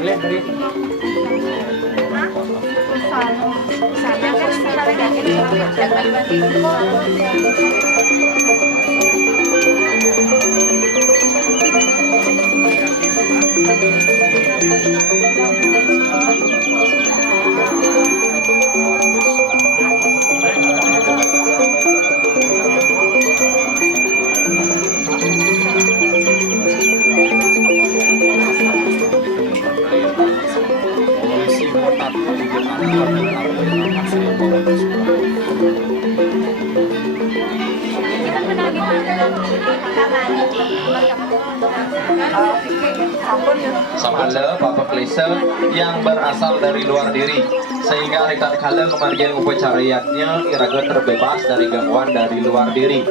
Lihat dari Samhala Bapak Klise yang berasal dari luar diri, sehingga rekan kala kemargian upacaranya iraga terbebas dari gangguan dari luar diri.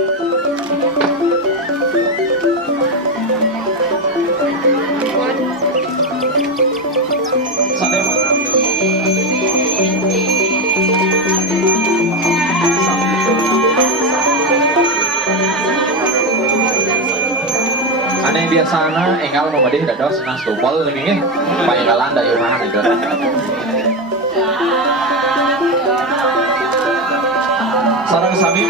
Aneh biasana enggal memadih dados senang stubol lagi nih panggalan dari rumah itu. Sarang sami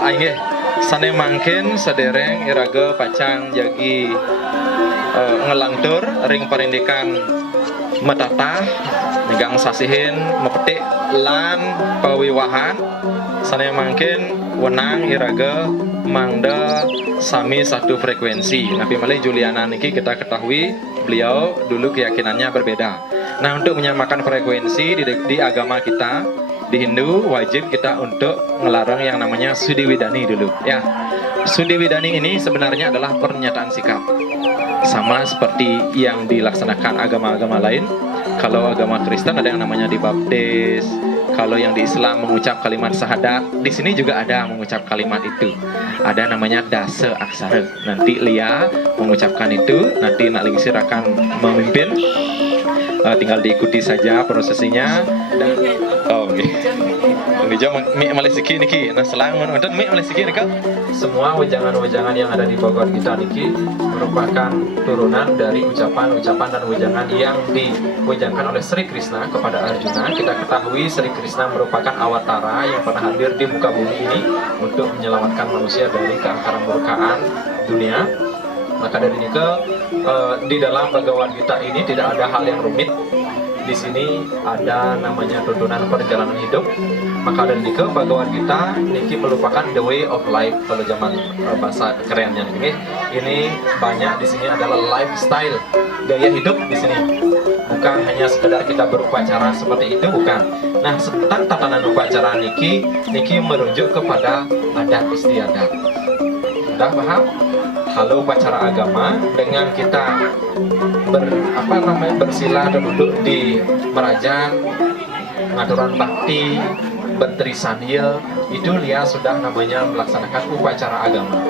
Aingeh sane mangkin sedereng iraga pacang jagi ngelangtur ring parindikan metatah megang sasihin mepetik lan pawiwahan sane mangkin wenang iraga mangda sami satu frekuensi. Nabi Malih Juliana niki kita ketahui beliau dulu keyakinannya berbeda. Nah, untuk menyamakan frekuensi di agama kita, di Hindu wajib kita untuk ngelarang yang namanya Sudi Widani dulu ya. Sudi Widani ini sebenarnya adalah pernyataan sikap, sama seperti yang dilaksanakan agama-agama lain. Kalau agama Kristen ada yang namanya dibaptis, kalau yang di Islam mengucap kalimat syahadat, di sini juga ada mengucap kalimat itu. Ada namanya dasa aksara. Nanti Lia mengucapkan itu, nanti Nak Lingsir akan memimpin. Tinggal diikuti saja prosesinya. Dan Malesiki niki, nah selang menonton Malesiki niki. Semua wejangan-wejangan yang ada di Bogor kita niki merupakan turunan dari ucapan-ucapan dan wejangan yang diwejangkan oleh Sri Krishna kepada Arjuna. Kita ketahui Sri Krishna merupakan awatara yang pernah hadir di muka bumi ini untuk menyelamatkan manusia dari keangkaran murkaan dunia. Maka dari itu di dalam Bhagavad Gita ini tidak ada hal yang rumit. Di sini ada namanya tuntunan perjalanan hidup. Maka dari itu Bhagavad Gita niki merupakan the way of life kalau zaman bahasa kerennya ini banyak di sini adalah lifestyle, gaya hidup di sini. Bukan hanya sekedar kita berupacara seperti itu, bukan. Nah, tentang tatanan upacara niki merujuk kepada adat istiadat. Sudah paham? Kalau upacara agama dengan kita bersila dan duduk di merajan, ngaturan bakti, bertrisandil, itu Lia sudah namanya melaksanakan upacara agama.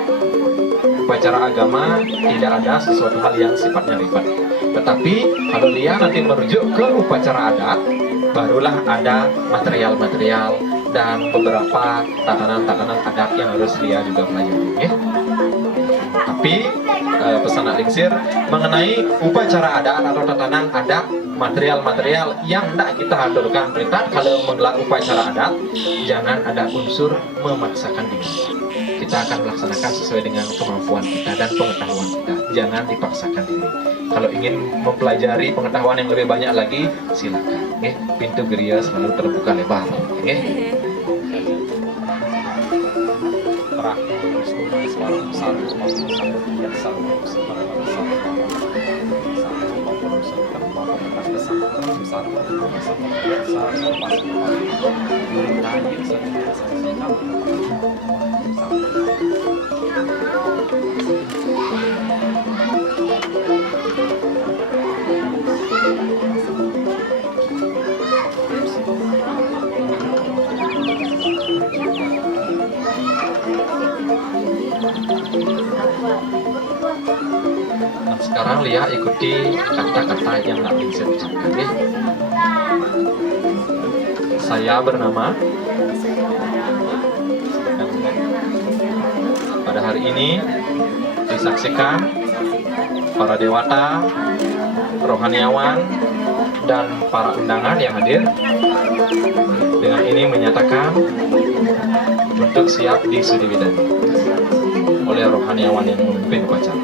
Upacara agama tidak ada sesuatu hal yang sifatnya ribet. Tetapi kalau Lia nanti merujuk ke upacara adat, barulah ada material-material dan beberapa tatanan-tatanan adat yang harus Lia juga pelajari. Ya. Tapi pesan Alingsir mengenai upacara adat atau tatanan adat, material-material yang tidak kita haturkan perintah kalau menggelar upacara adat, jangan ada unsur memaksakan diri. Kita akan melaksanakan sesuai dengan kemampuan kita dan pengetahuan kita. Jangan dipaksakan diri. Kalau ingin mempelajari pengetahuan yang lebih banyak lagi, silakan. Pintu geria selalu terbuka lebar. Nah, sekarang Lia ikuti kata-kata yang nak bisa ucapkan. Saya bernama. Pada hari ini disaksikan para dewata, rohaniawan, dan para undangan yang hadir. Dengan ini menyatakan untuk siap disudibidani oleh rohaniawan yang memimpin upacara.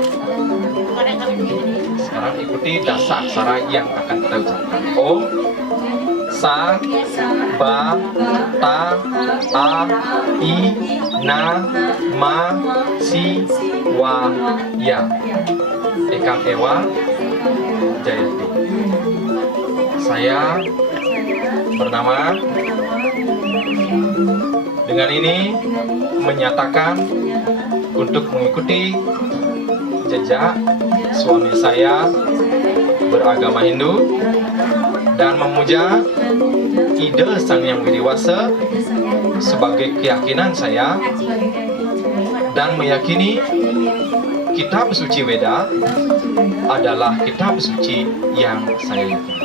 Sekarang ikuti dasa aksara yang akan kita ucapkan. Om, Sa, Ba, Ta, A, I, Na, Ma, Si, Wa, Ya. Ekam Ewa Jayati. Saya bernama. Dengan ini menyatakan untuk mengikuti jejak suami saya beragama Hindu dan memuja ide Sang Yang Widiwasa sebagai keyakinan saya dan meyakini kitab suci Weda adalah kitab suci yang saya yakini.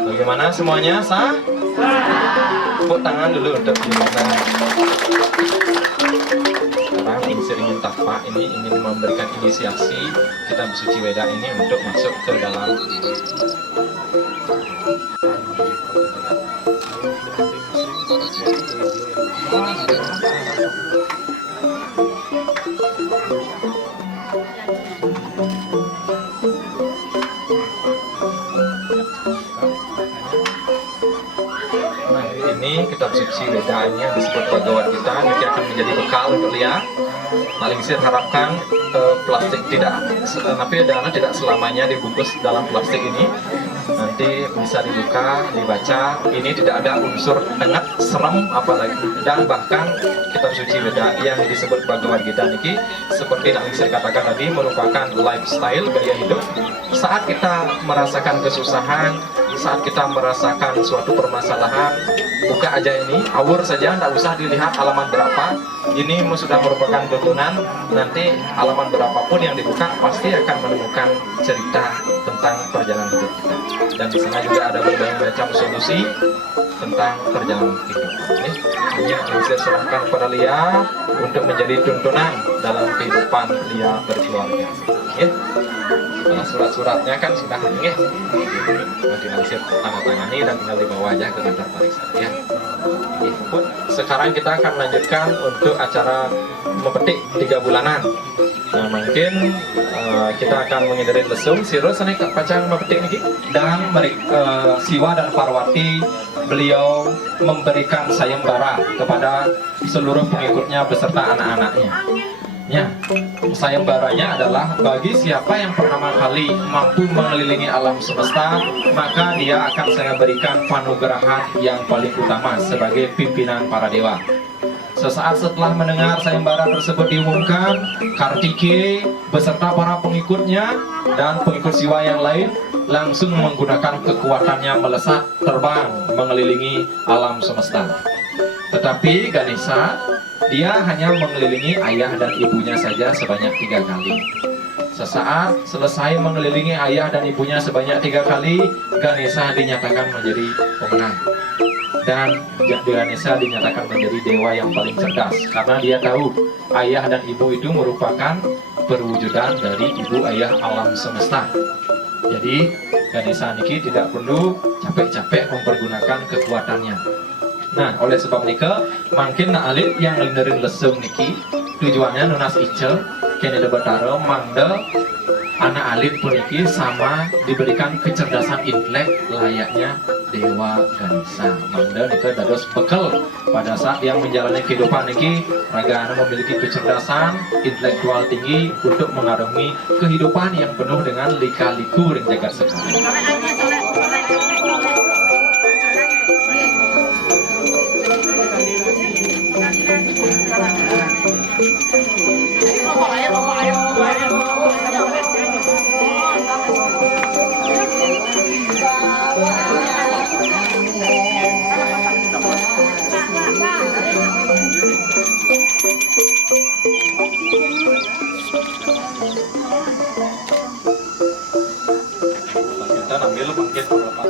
Bagaimana semuanya? Sah? Tepuk tangan dulu untuk gimana. Sekarang Alingsir ingin tafa ini ingin memberikan inisiasi kitab suci Weda ini untuk masuk ke dalam. Ini kitab suci Weda ini yang disebut Bhagavad Gita ini akan menjadi bekal untuk Lia. Alingsir harapkan plastik tapi dana tidak selamanya dibungkus dalam plastik ini. Nanti bisa dibuka, dibaca. Ini tidak ada unsur tengah serem apalagi, dan bahkan kitab suci Weda yang disebut Bhagavad Gita ini seperti Alingsir katakan tadi merupakan lifestyle, gaya hidup. Saat kita merasakan kesusahan, saat kita merasakan suatu permasalahan, buka aja ini, awur saja, tidak usah dilihat halaman berapa. Ini sudah merupakan tuntunan. Nanti halaman berapapun yang dibuka pasti akan menemukan cerita tentang perjalanan hidup kita. Dan di sana juga ada berbagai macam solusi tentang perjalanan hidup. Ini Alingsir serahkan kepada Lia untuk menjadi tuntunan dalam kehidupan Lia berkeluarga. Karena surat-suratnya kan sudah nanti Alingsir tanda tangani dan tinggal dibawa aja ke kantor pariksa. Sekarang kita akan lanjutkan untuk acara memetik 3 bulanan. Nah, mungkin kita akan menghindari lesung siro senek pacang mepetik ini, dan Siwa dan Parwati beliau memberikan sayembara kepada seluruh pengikutnya beserta anak-anaknya. Ya, sayembaranya adalah bagi siapa yang pertama kali mampu mengelilingi alam semesta, maka dia akan saya berikan panugrahan yang paling utama sebagai pimpinan para dewa. Sesaat setelah mendengar sayembara tersebut diumumkan, Kartikeya beserta para pengikutnya dan pengikut Siwa yang lain langsung menggunakan kekuatannya melesat terbang mengelilingi alam semesta. Tetapi Ganesha, dia hanya mengelilingi ayah dan ibunya saja sebanyak 3 kali. Sesaat selesai mengelilingi ayah dan ibunya sebanyak 3 kali, Ganesha dinyatakan menjadi pemenang. Dan Ganesha dinyatakan menjadi dewa yang paling cerdas karena dia tahu ayah dan ibu itu merupakan perwujudan dari ibu ayah alam semesta. Jadi Ganesha niki tidak perlu capek-capek mempergunakan kekuatannya. Nah, oleh sebab nika makin na alit yang lenderin lesung niki tujuannya nunas ice kene debatara mangda anak alit pun niki sama diberikan kecerdasan intelek layaknya Dewa Ganesha. Mangda nika dados bekal pada saat yang menjalani kehidupan niki raga memiliki kecerdasan intelektual tinggi untuk mengarungi kehidupan yang penuh dengan lika-liku ring jagat sekali. Kita ambil mungkin beberapa.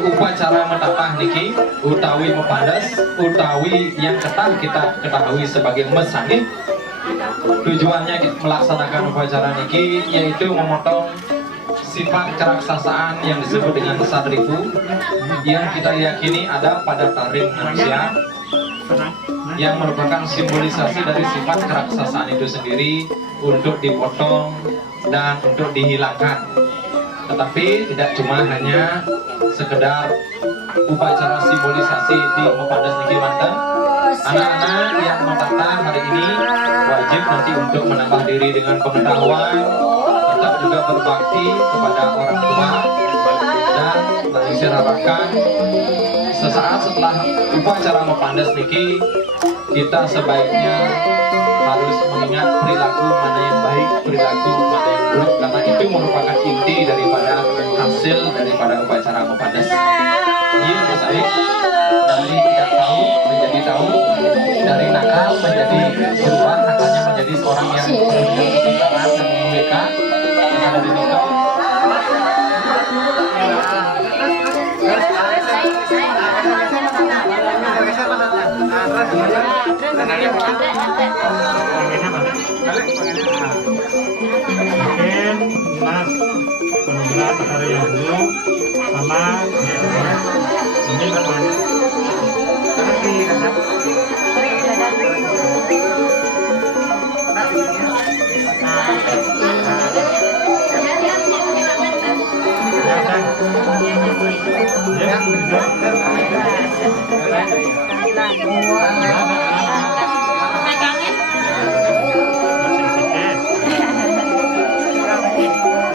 Upacara menapah niki utawi mepandas utawi yang kita ketahui sebagai mesangit. Tujuannya melaksanakan upacara niki yaitu memotong sifat keraksasaan yang disebut dengan sadripu yang kita yakini ada pada taring manusia, yang merupakan simbolisasi dari sifat keraksasaan itu sendiri untuk dipotong dan untuk dihilangkan. Tetapi tidak cuma hanya sekedar upacara simbolisasi di Mepandas niki manten. Anak-anak yang mendatang hari ini wajib nanti untuk menambah diri dengan pengetahuan, tetap juga berbakti kepada orang tua, dan nanti saya harapkan sesaat setelah upacara Mepandas niki kita sebaiknya harus mengingat perilaku mana yang baik, perilaku mana yang buruk, karena itu merupakan inti daripada hasil daripada upacara Mepandas. Iya, Mas Aik, dari tidak tahu menjadi tahu, dari nakal menjadi berubah, nakalnya menjadi seorang yang berkebenaran dan memiliki dengan dari nikah. Mungkin Mas penugasan hari yang dulu sama ini namanya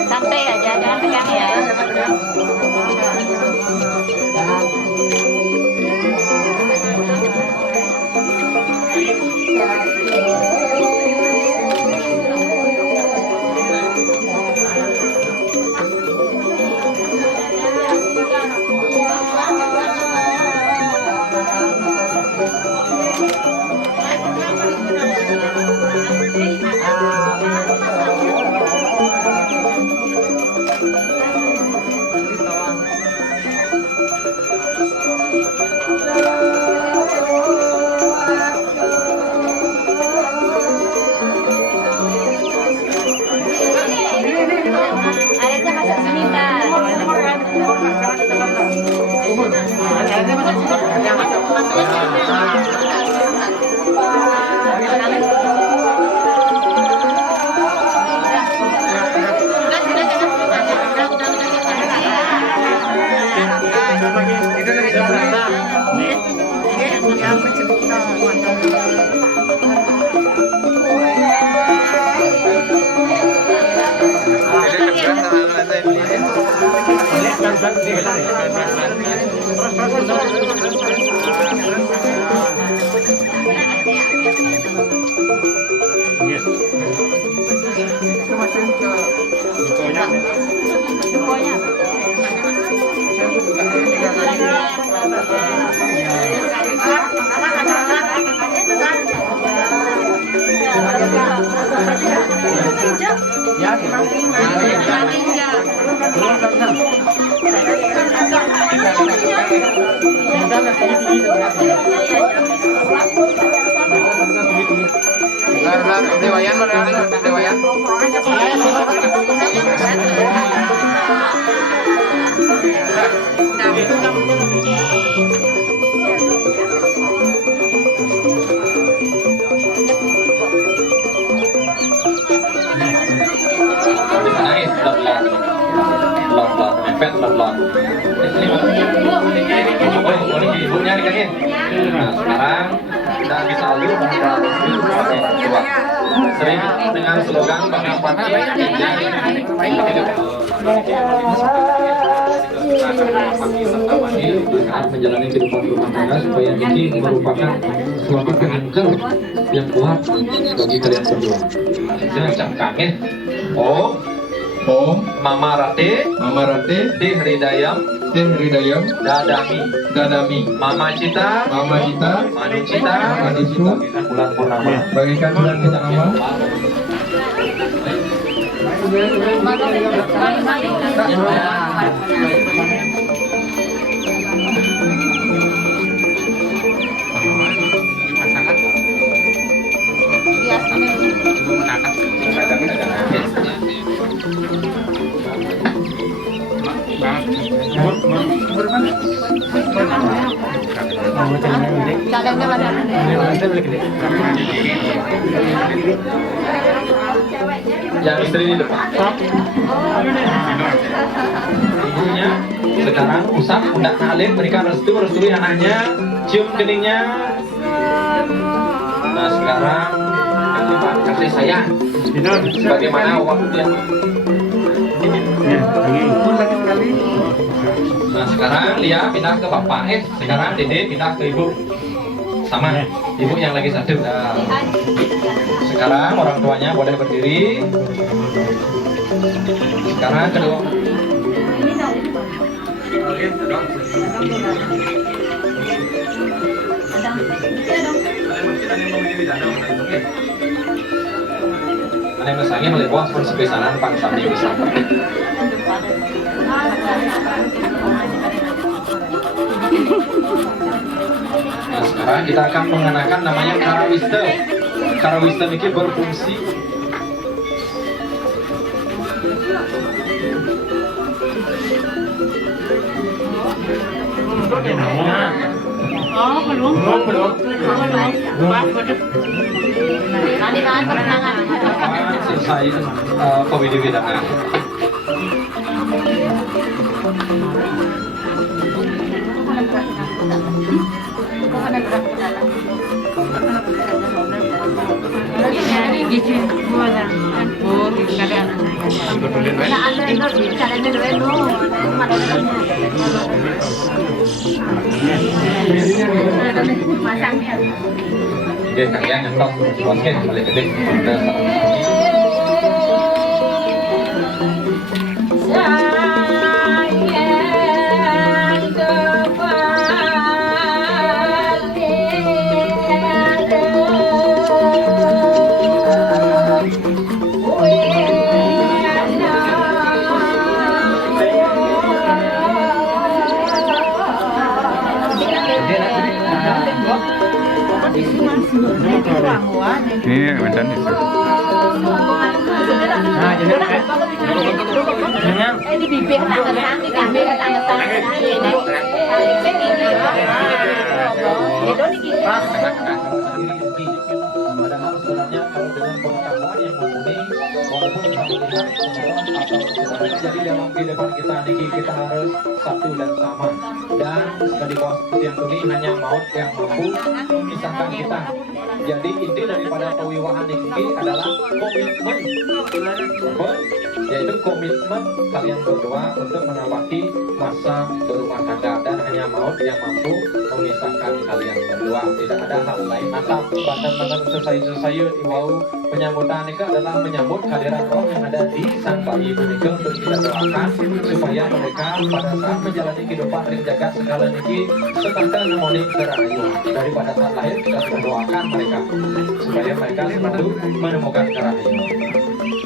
santai aja, jangan pegang ya. Sekarang kita bisa lihat sering dengan slogan Bangapati saat menjalani kehidupan rumah tangga supaya ini merupakan suatu anchor yang kuat bagi kalian berdua. Saya ucapkan ya, Om Mama Rate Teh Hridayam Dadami Mama Cita Manu Cita bulan purnama bagikan bulan kita amal. Yang istri di depan. Ibunya sekarang usap pundak Alim, berikan restui anaknya, cium keningnya. Nah sekarang kasih sayang. Bagaimana waktu dia? Nah sekarang Lia pindah ke bapak, sekarang Dede pindah ke ibu. Sama ibu yang lagi satu. Nah, sekarang orang tuanya boleh berdiri. Sekarang kedua. Ada yang mesangnya boleh buang seperti sebesaran pangsa di bisa. Nah, sekarang kita akan mengenakan namanya Karawista. Karawista ini berfungsi selesai pewidiwidangan. Oke, kalian nyetok. Oke, balik gede. Ini benar nih. Nah, jadi Di bibir tangan di bibir tangan Padahal sebenarnya kalau dengan pengetahuan yang mumpuni, walaupun kita melihat jadi dalam kehidupan kita niki kita harus satu dan sama. Dan seperti yang tadi hanya maut yang mampu memisahkan kita. Jadi inti daripada pewiwahan niki adalah komitmen, yaitu komitmen kalian berdua untuk menapaki masa berumah tangga, dan hanya maut yang mampu memisahkan kalian berdua. Tidak ada hal lain. Atau bahkan selesai iwau penyambutan ini adalah menyambut kehadiran roh yang ada di sang bayi menikah, untuk kita doakan supaya mereka pada saat menjalani kehidupan ring jagat segala niki setangkal nemoni kerahayu. Daripada saat lahir kita berdoakan mereka supaya mereka selalu menemukan kerahayu.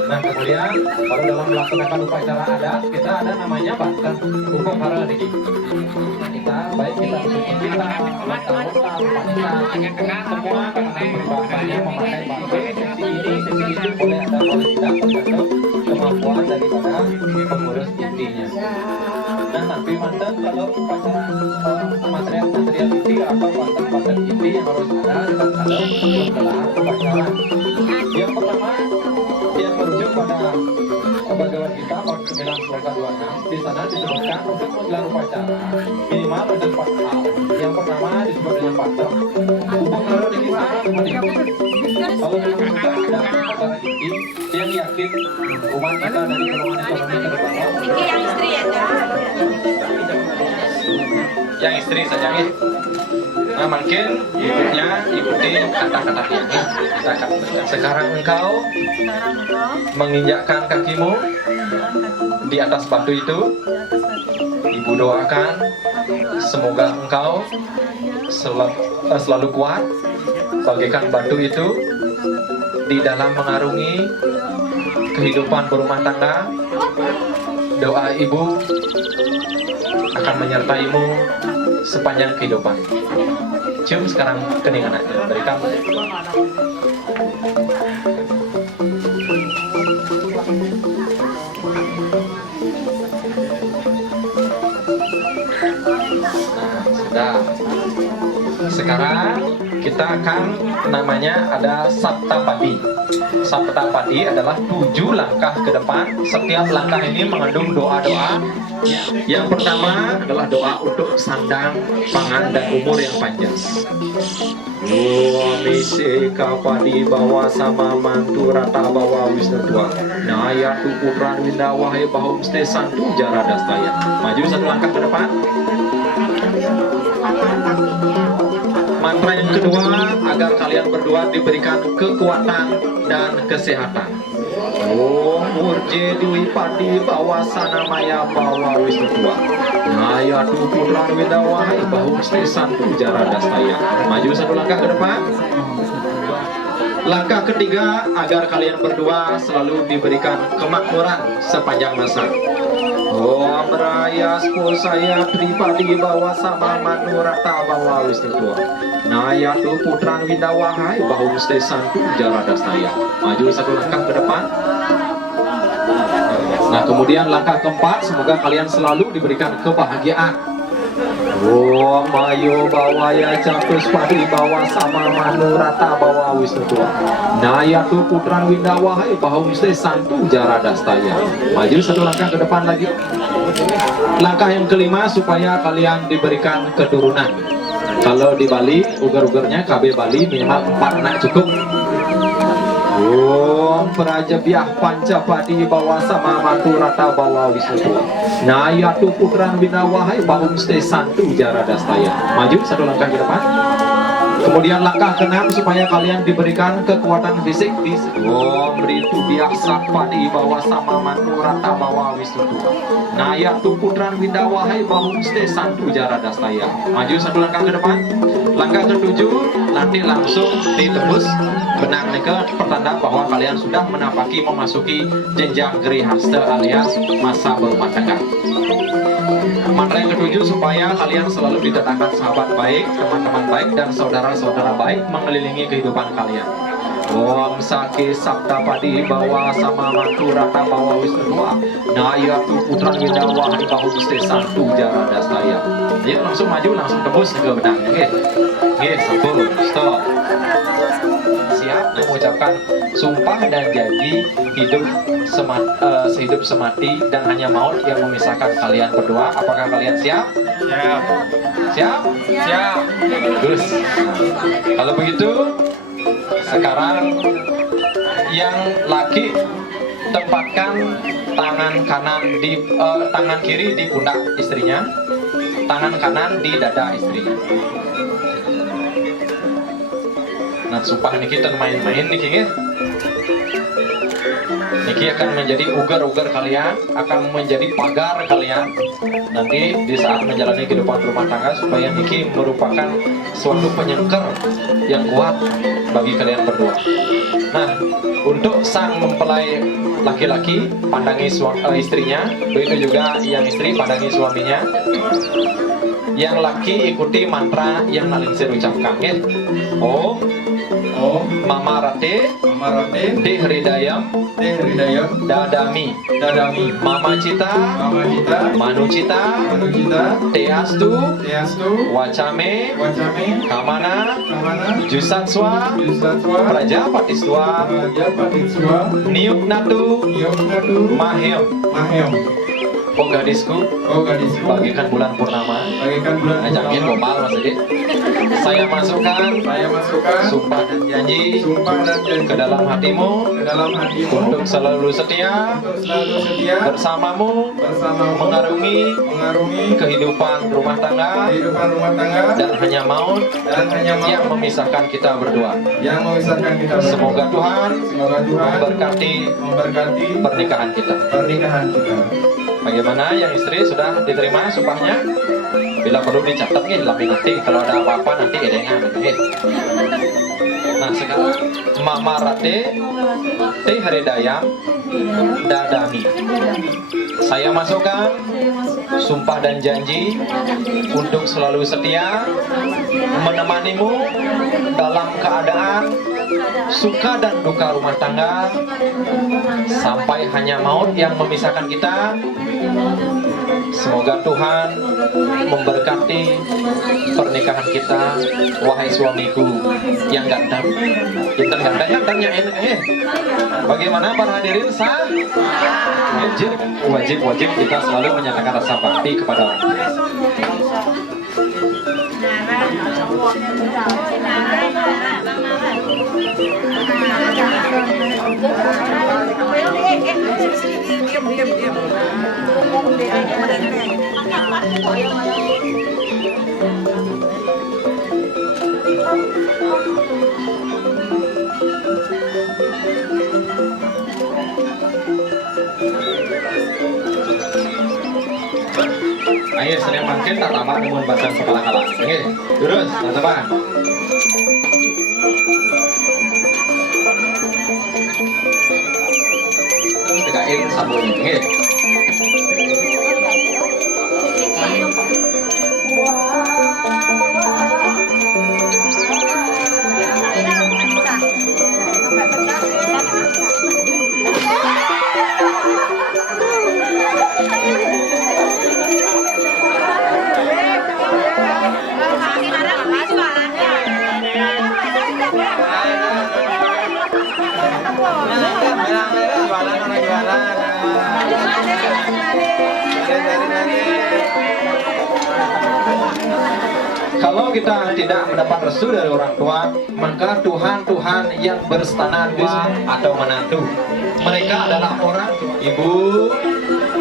Nah kemudian kalau dalam melaksanakan upacara adat kita ada namanya bahkan hukum hara niki. Kita baik kita semua karena berbahasanya memakai bahasa seksi ini boleh ada boleh tidak tergantung kemampuan daripada pengurus intinya. Nah tapi mantan kalau upacara material inti atau mantan inti yang harus ada dalam setelah upacara. Yang pertama yang merujuk pada Bhagavad Gita bab 9 sloka 26, di sana disebutkan untuk menggelar upacara minimal ada 4 hal. Yang pertama disebut dengan patra. Kalau di sana seperti itu. Kalau memang sudah ada upacara inti yang yakin umat kita dari golongan ekonomi ke bawah. Ini yang istri ya. Yang istri saja nih. Nah mungkin ibunya ikuti kata-kata yang kita akan berikan. Sekarang engkau menginjakkan kakimu di atas batu itu. Ibu doakan semoga engkau selalu kuat bagaikan batu itu di dalam mengarungi kehidupan berumah tangga. Doa ibu akan menyertaimu sepanjang kehidupan. Cium sekarang kening anaknya, berikan. Nah, sudah. Sekarang kita akan namanya ada Saptapadi. Saptapadi adalah 7 langkah ke depan. Setiap langkah ini mengandung doa-doa. Yang pertama adalah doa untuk sandang, pangan, dan umur yang panjang. Mise kapadi bawa sama mantu rata bawa wisnu tua. Naya tu putran winda wahai bahum ste santu jara dastaya. Maju 1 langkah ke depan. Mantra yang kedua, agar kalian berdua diberikan kekuatan dan kesehatan. Om Urje Dwi Padi bawa sana maya bawa wisnu tua. Naya tu putran winda wahai bahum ste santu jara dastaya. Maju 1 langkah ke depan. Langkah ketiga, agar kalian berdua selalu diberikan kemakmuran sepanjang masa. Om Raya Spul saya pribadi bawa sama manurata bawa wisnu tua. Naya tu putran winda wahai bahum ste santu jara dastaya. Maju 1 langkah ke depan. Nah kemudian langkah keempat, semoga kalian selalu diberikan kebahagiaan. Om Mayo bawa ya capus padi bawa sama manurata bawa wisnu tua. Naya tu putran winda wahai bahum ste santu jara dastaya. Maju 1 langkah ke depan lagi. Langkah yang kelima, supaya kalian diberikan keturunan. Kalau di Bali, ugar-ugarnya KB Bali minimal 4 anak cukup. Om Prajabiah Pancapadi bawa sama matu rata bawa wisnu tua. Naya tu putran winda wahai bahum ste santu jara dastaya. Maju 1 langkah ke depan. Kemudian langkah ke-6, supaya kalian diberikan kekuatan fisik. Om Ritu biasa padi bawa sama matu rata bawa wisnu tua. Naya tu putran winda wahai bahum ste santu jara dastaya. Maju 1 langkah ke depan. Langkah ke-7, nanti langsung ditebus benang nike, pertanda bahwa kalian sudah menapaki memasuki jenjang gerihasta alias masa berumah tangga. Mantra yang ke-7, supaya kalian selalu ditetapkan sahabat baik, teman-teman baik, dan saudara-saudara baik mengelilingi kehidupan kalian. Om Saki Sabda Padi Bawa Sama Mantu Rata Bawa Wisnua Naya Tu Putra Windawa Hari Bahu Gusti Santu Jara Dastaya. Jadi langsung maju, langsung tebus ke benangnya. Oke, sampun, stop. Siap mengucapkan sumpah dan janji sehidup semati dan hanya maut yang memisahkan kalian berdua. Apakah kalian siap? Siap. Siap? Siap. Bagus. Nah, kalau begitu sekarang yang laki tempatkan tangan kiri di pundak istrinya, tangan kanan di dada istrinya. Nah, sumpah niki kita main-main niki ya. Niki akan menjadi ugar-ugar kalian, akan menjadi pagar kalian nanti di saat menjalani kehidupan rumah tangga, supaya niki merupakan suatu penyengker yang kuat bagi kalian berdua. Nah, untuk sang mempelai laki-laki pandangi istrinya, begitu juga yang istri pandangi suaminya. Yang laki ikuti mantra yang paling saya ucapkan ya. Om Mama Rate Deh Hridayam Dadami Mama Cita Manu Cita Teastu Wacame Kamana Jusatswa Prajapatiswa Niuk Natu Mahem. Oh gadisku, bagikan bulan purnama. Ajakin gombal maksudnya. Saya masukkan sumpah dan janji ke dalam hatimu untuk selalu setia bersamamu mengarungi kehidupan rumah tangga dan hanya maut yang memisahkan kita berdua. Semoga Tuhan memberkati pernikahan kita. Bagaimana yang istri sudah diterima sumpahnya? Bila perlu dicatat nih, nanti kalau ada apa-apa nanti edengan. Nah sekarang Mama Rate Teh Hridayam Dadami. Saya masukkan sumpah dan janji untuk selalu setia menemanimu dalam keadaan suka dan duka rumah tangga sampai hanya maut yang memisahkan kita. Semoga Tuhan memberkati pernikahan kita, wahai suamiku yang ganteng. Intan gantengnya bagaimana para hadirin sah? Wajib kita selalu menyatakan rasa bakti kepada orang tua. Ayo senang makin tak lama dengan badan kepala kalah. Oke, terus teman-teman. Tegain sabunnya. Oke. Kalau kita tidak mendapat restu dari orang tua, maka Tuhan yang berstanarwa atau menantu, mereka adalah orang ibu.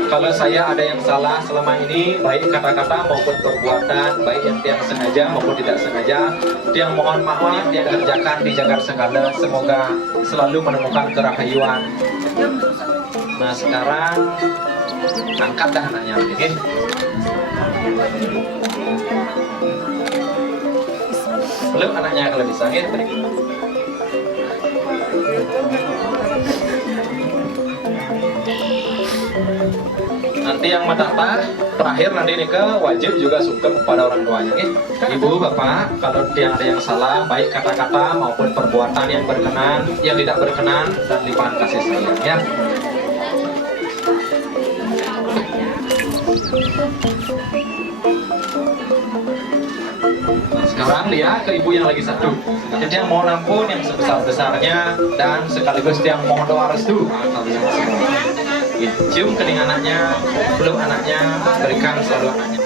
Kalau saya ada yang salah selama ini, baik kata-kata maupun perbuatan, baik yang tidak sengaja maupun tidak sengaja, yang mohon maaf yang kerjakan di jagat segala, semoga selalu menemukan kerahayuan. Nah sekarang angkat dah anaknya, oke? Peluk anaknya kalau bisa, ya. Nanti yang mendatang Terakhir nanti nikah wajib juga sungkem kepada orang tuanya. Ibu, bapak, kalau ada yang salah, baik kata-kata maupun perbuatan yang berkenan, yang tidak berkenan, dan limpahan kasih sayang ya. Nah, sekarang lihat ke ibu yang lagi satu. Jadi yang mohon ampun yang sebesar-besarnya dan sekaligus yang mohon doa restu. Kalian semua. Cium kening anaknya, belum anaknya, berikan selalu anaknya.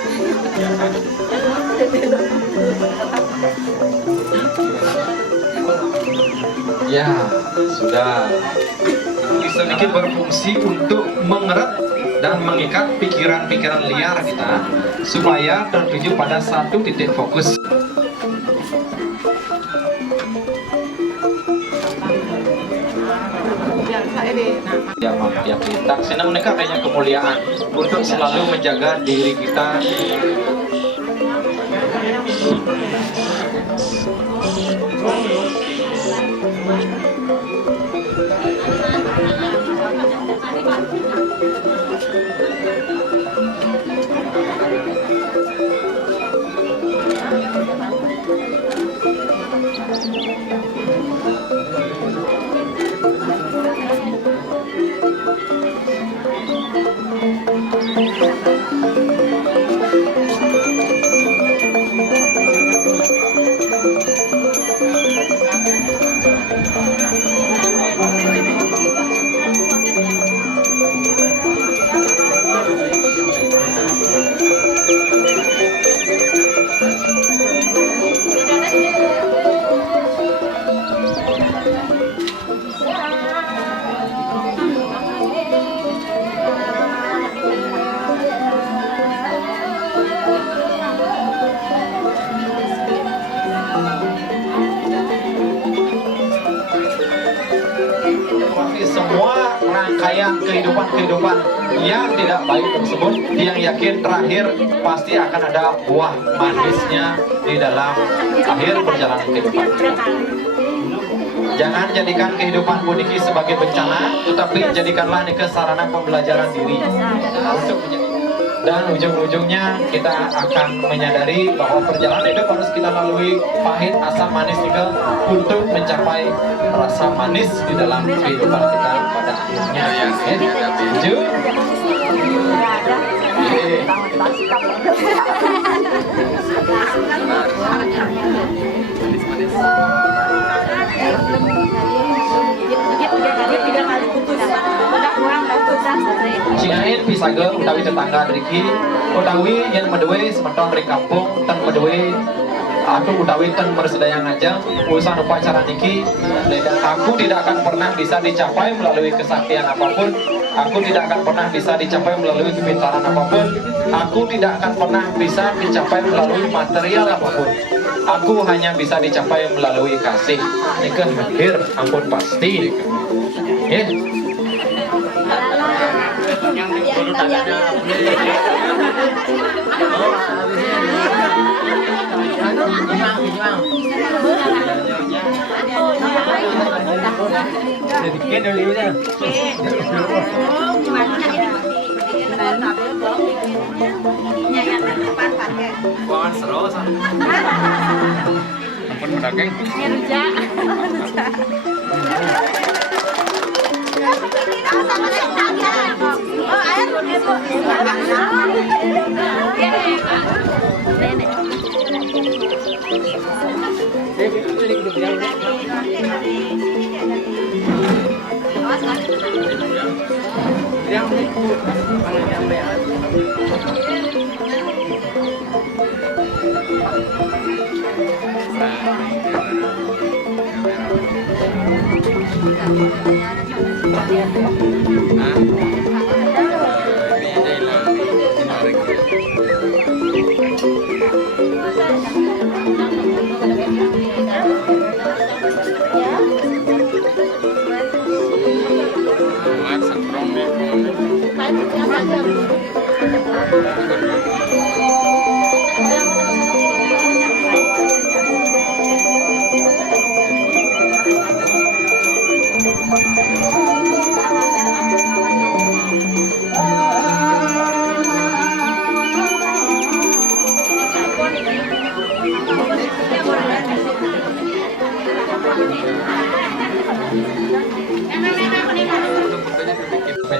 Ya, sudah. Sedikit berfungsi untuk mengerat dan mengikat pikiran-pikiran liar kita supaya tertuju pada satu titik fokus. Ya maaf ya kita senang mereka kayaknya kemuliaan untuk selalu menjaga diri kita. Semua rangkaian kehidupan yang tidak baik tersebut, yang yakin terakhir pasti akan ada buah manisnya di dalam akhir perjalanan kehidupan kita. Jangan jadikan kehidupan niki sebagai bencana, tetapi jadikanlah niki sarana pembelajaran diri. Dan ujung-ujungnya kita akan menyadari bahwa perjalanan hidup harus kita lalui pahit, asam, manis juga untuk mencapai rasa manis di dalam kehidupan kita pada akhirnya. Setuju? Cingain pisaga utawi tetangga driki, utawi yang medue semeton dari kampung, tan medue atau utawi tan bersedaya ngajang urusan upacara niki. Aku tidak akan pernah bisa dicapai melalui kesaktian apapun. Aku tidak akan pernah bisa dicapai melalui kepintaran apapun. Aku tidak akan pernah bisa dicapai melalui material apapun. Aku hanya bisa dicapai melalui kasih. Nikah akhir, ampun pasti. Ya.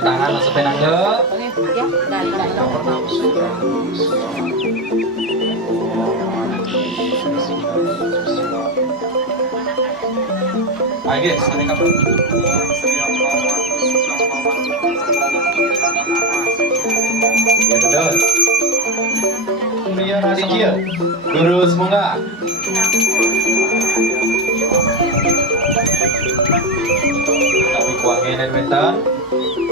tangan langsung penangga. Ya, dari. Ayo, sana kapan? Ya betul. Kemudian Adikia, Guru semoga. Kami kuangin dan mentan.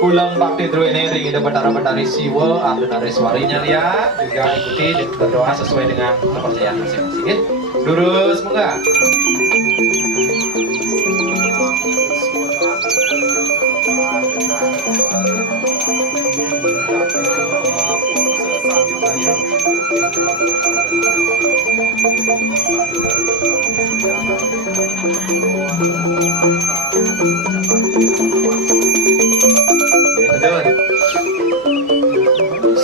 Pulang bakti dulu ini ring itu betara-betari siwa, ahli suarinya lihat, juga ikuti dan berdoa sesuai dengan kepercayaan masing-masing. Guru semoga.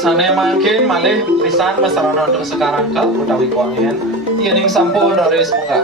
Sana makin malih pisan mesarana untuk sekarang ke utawi kuangin iening sampun dari semoga.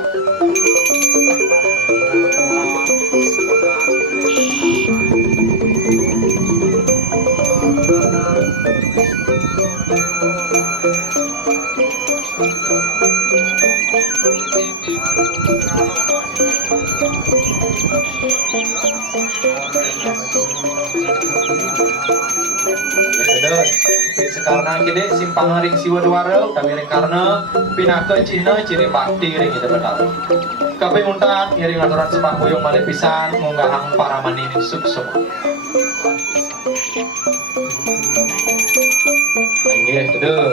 Sekarang kini simpang ring siwa dwara kami ring karena pinaka cina ciri bakti ring itu benar. Kami untan iring aturan sepak boyong malih pisan munggahang para mani suk semua. Nggih, betul.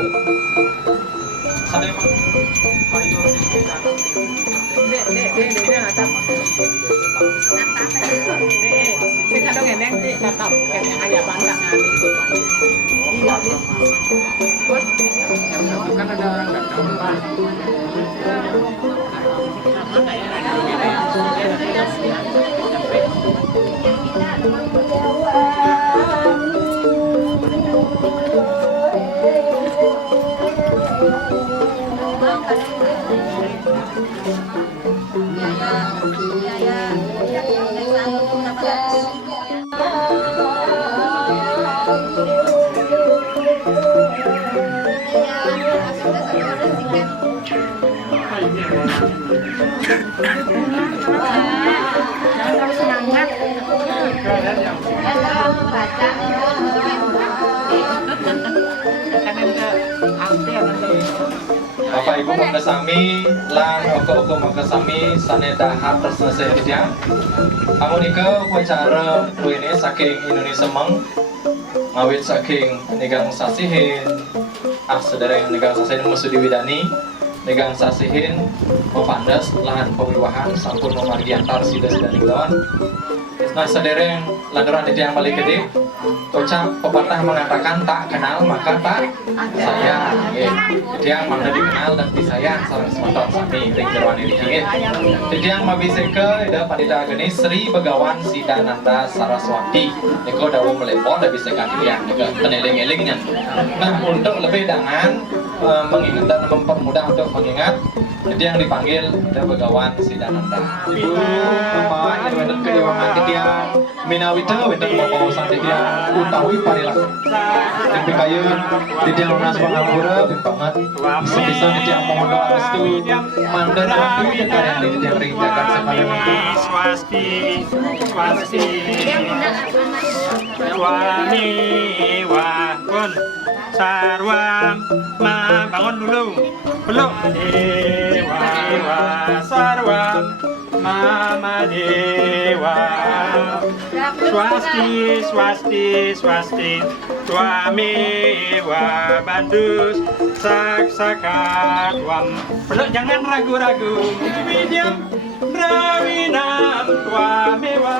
Sane Kadang eneng sih tetap kayak ayah bangga ngani. Iya, kan ada orang datang. Jangan semangat. Baca. Bapak Ibu makasami lan oko-oko makasami sane dahar terselesai dia. Amonika upacara ini saking Indonesia Meng ngawit saking negang sasihin sedereng negang sasihin musuh diwidani negang sasihin pepandas lahan pewiwahan sampun memargiantar sidas dan lawan. Nah sedereng lantaran itu yang paling gede ucap pepatah mengatakan tak kenal maka tak sayang. Dia mana dikenal dan disayang sareng semeton sami ring jerwan ini nggih. Jadi yang mabiseke ida pandita geni Sri Begawan Sidananda Saraswati. Eko dawu melepo da bisa kalian nego teneling-elingnya. Nah, untuk lebih dengan mengingat dan mempermudah untuk mengingat jadi yang dipanggil ida Begawan Sidananda. Ibu Bapak yang wonten kedewangan titiang minawita wonten bapak santiang utawi parilaku. Tapi kayun titiang lunas pangapura banget bisa-bisa titiang mohon doa restu mandan waktu ya kalian titiang ring jagat sekalian itu Swasti Swami Wahpun Sarwam bangun dulu peluk Dewa Sarwam Mama Dewa Swasti Swami Wa Bandus Saksakat Wam peluk jangan ragu-ragu Widyam Rawinam Twamewa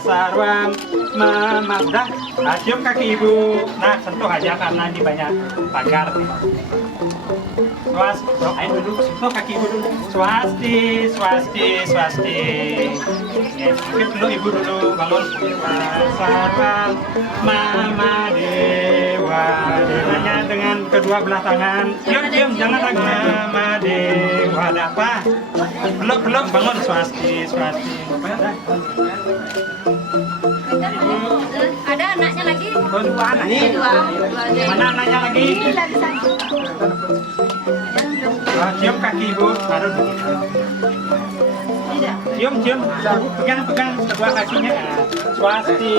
Sarwam Mama udah cium kaki ibu nah sentuh aja karena di banyak pagar doain dulu sentuh kaki ibu dulu swasti mungkin dulu ibu dulu bangun Sarwam Mama Dewa Dewanya dengan kedua belah tangan cium jangan ragu Mama Dewa ada apa peluk bangun swasti Mana nanya lagi? Cium kaki ibu, baru begitu. Cium, pegang kedua kakinya. Swasti.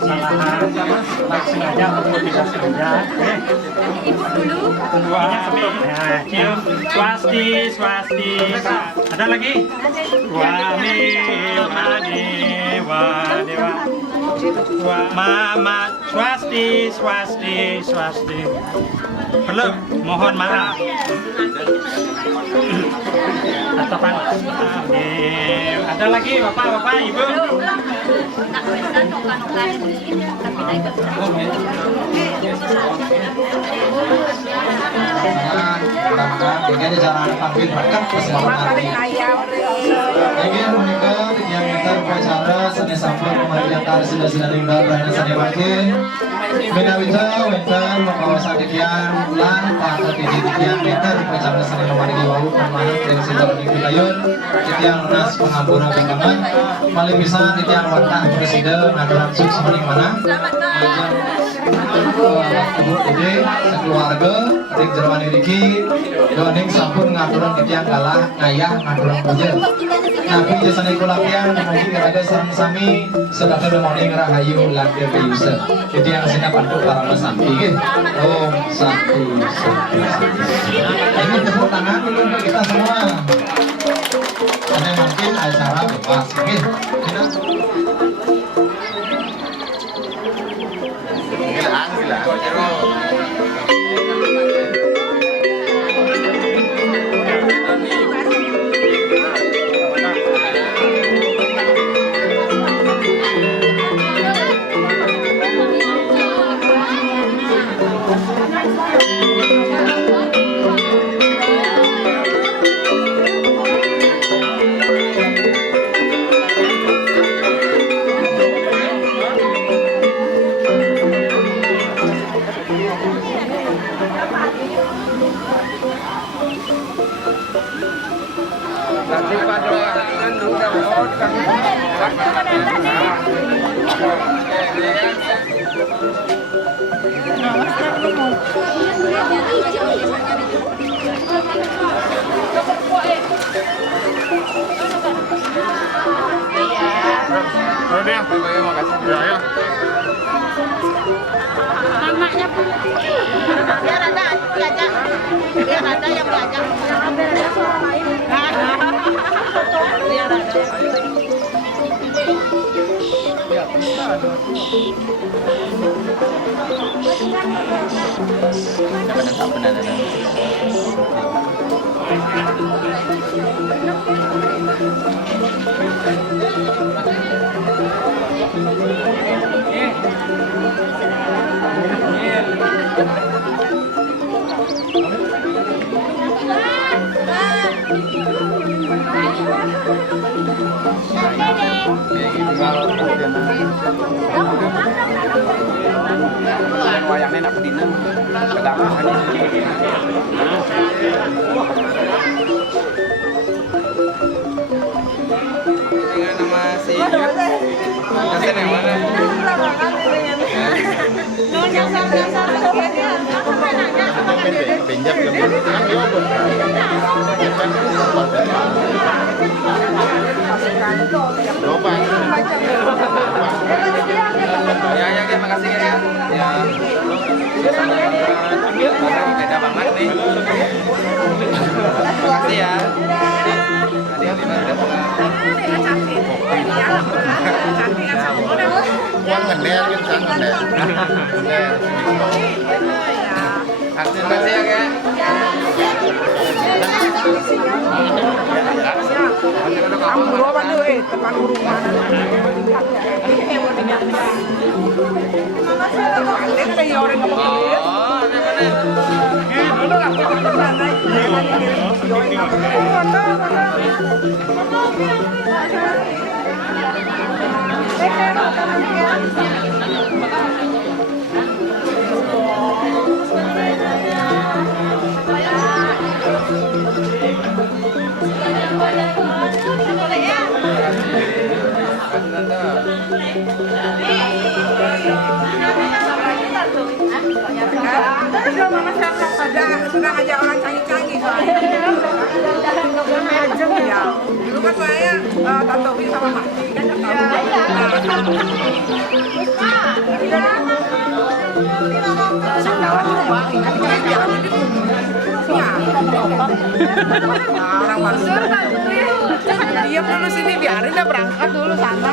Salahan, sengaja atau tidak sengaja. Ibu dulu. Keduanya stop. Nah, cium. Swasti. Ada lagi? Wadewa. Mama, swasti. Belum, mohon maaf. Atapan. Ada lagi bapak, ibu. Jadi jangan tampil berkat keselamatan. Jadi mereka yang kita upacara seni sambal pemarian tari sudah tinggal dan seni makin. Benawita wentar membawa sakit yang lan pada titik yang meter upacara seni memargi wau pemahat dari sejarah di Kudayun. Yang nas pengampura bengkaman. Malih bisa yang wantah presiden ngaduran suk semening mana. Jadi sekeluarga ring jerman iki doning sampun ngaturan titiang kalah ngayah ngaturan puja. Nabi jasane kula pian mugi karaga sami sedaya demoning rahayu lantir ke user. Titiang sina pantuk para sampi nggih. Om Santi. Ini tepuk tangan dulu untuk kita semua. Karena mungkin acara bebas nggih. Mamanya pun. Biar ada diajak. Biar ada yang diajak. Biar ada suara lain. Biar ada. Wayangnya nak pedina, kedama dengan nama si Kasen yang mana? Benjak ya, makasih ya. Ya. Beda banget nih. Makasih ya. Yang ngedel gitu kan ngedel. Makasih ya, Kak. Ang guru apa tuh? Teman guru mana? Ini Udah mama saya sudah ngajak orang canggih-canggih soalnya. Ajem ya. Dulu kan saya Tantowi sama Mati kan tahu. Orang masuk diam dulu sini, biarin dia berangkat dulu sana.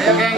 Ayo geng.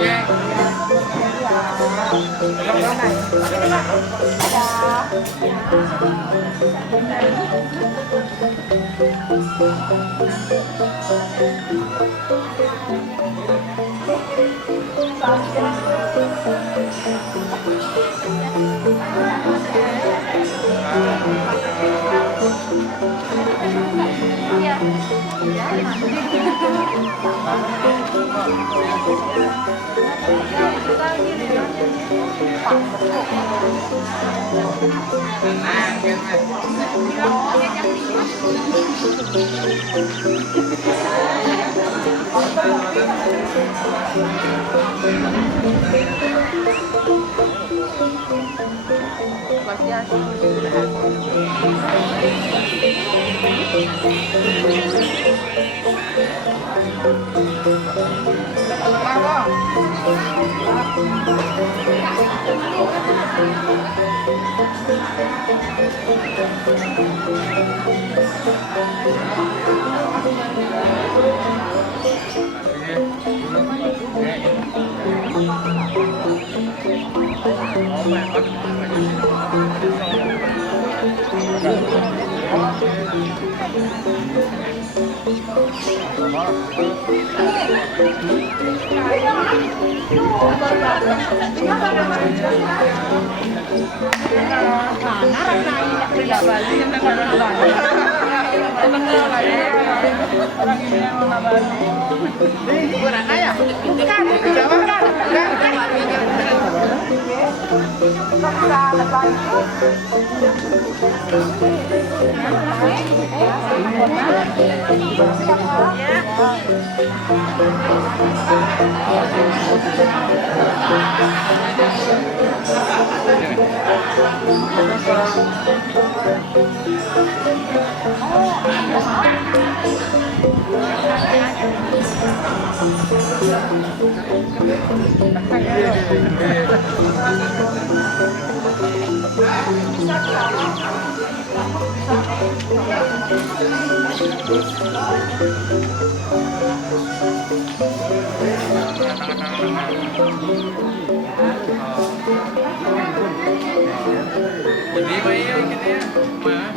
Jadi bayar gitu ya, mah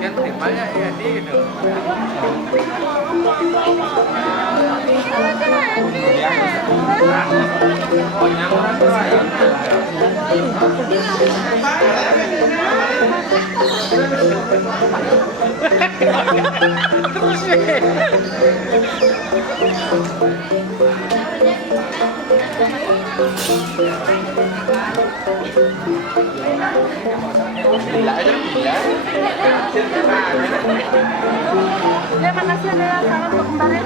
kan banyak ya di gitu. Terima kasih adalah salam untuk kemarin.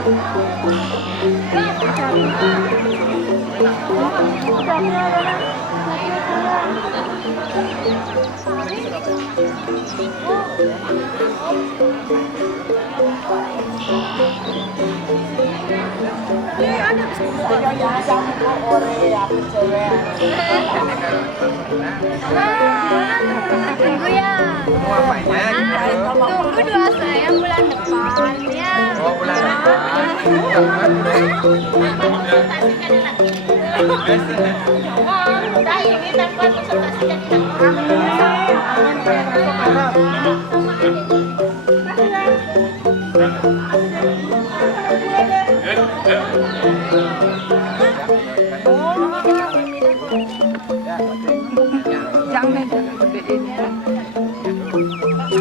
Tunggu ya. Tunggu dua saya bulan depan ya. Oh, bulan depan. Udah ini dapat konsultasi jadi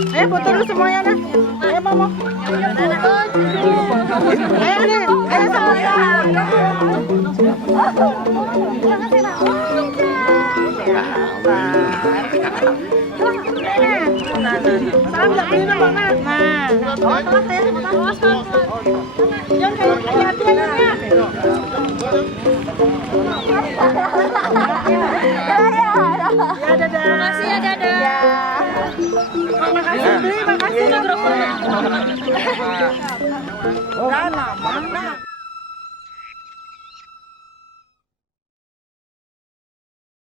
Ayo foto dulu semuanya dah. Ayo mama. Ayo nih, ayo semuanya. Salam buat Nina, Mama. Nah, awas ya. Jangan kayak hati-hati ya. Ya, dadah. Makasih ya, dadah. Makasih, Bri. Makasih. Iya. Mana?